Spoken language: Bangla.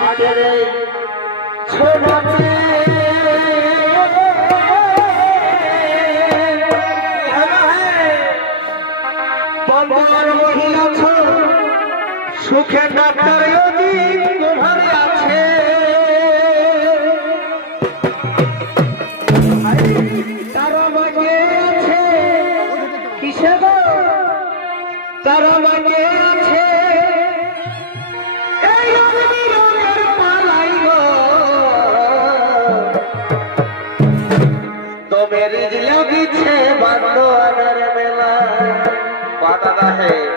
আজকের এই ছোটতে বন্ধুর মহিলা সুখে ডাক্তার ঘরে আছে তারা মাগে আছে কিসে তারা মাগে আছে এই রঙের পালাই গো তোমার লাগিছে বান্দর মেলা বাধা है